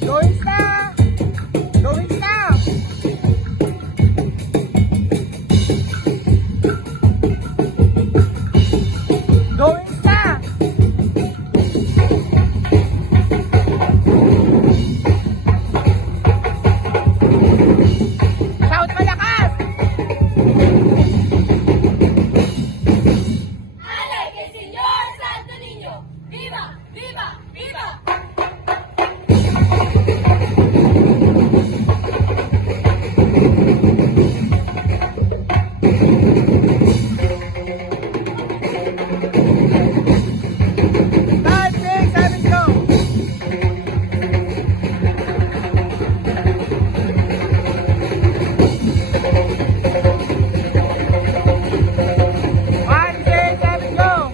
Going na! Going na! Going na! Shout malakas! Alay kay Senyor Santo Niño! Viva! Viva! Viva! Five, six, seven, go! Five, six, seven, go!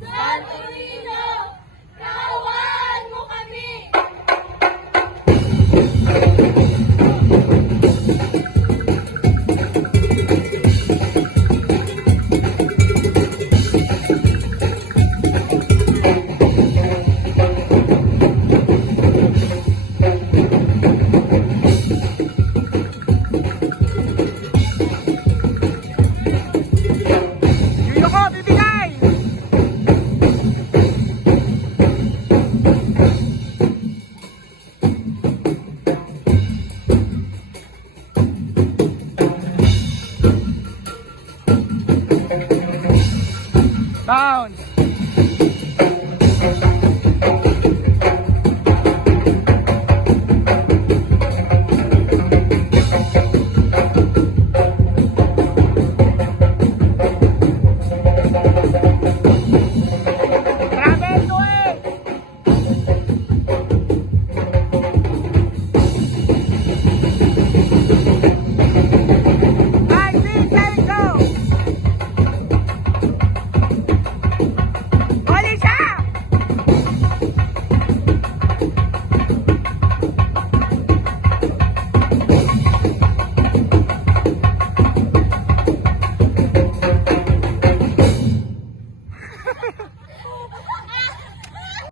Santo Niño! Kaawaan mo kami! Dito ko, bibigay! Bounce!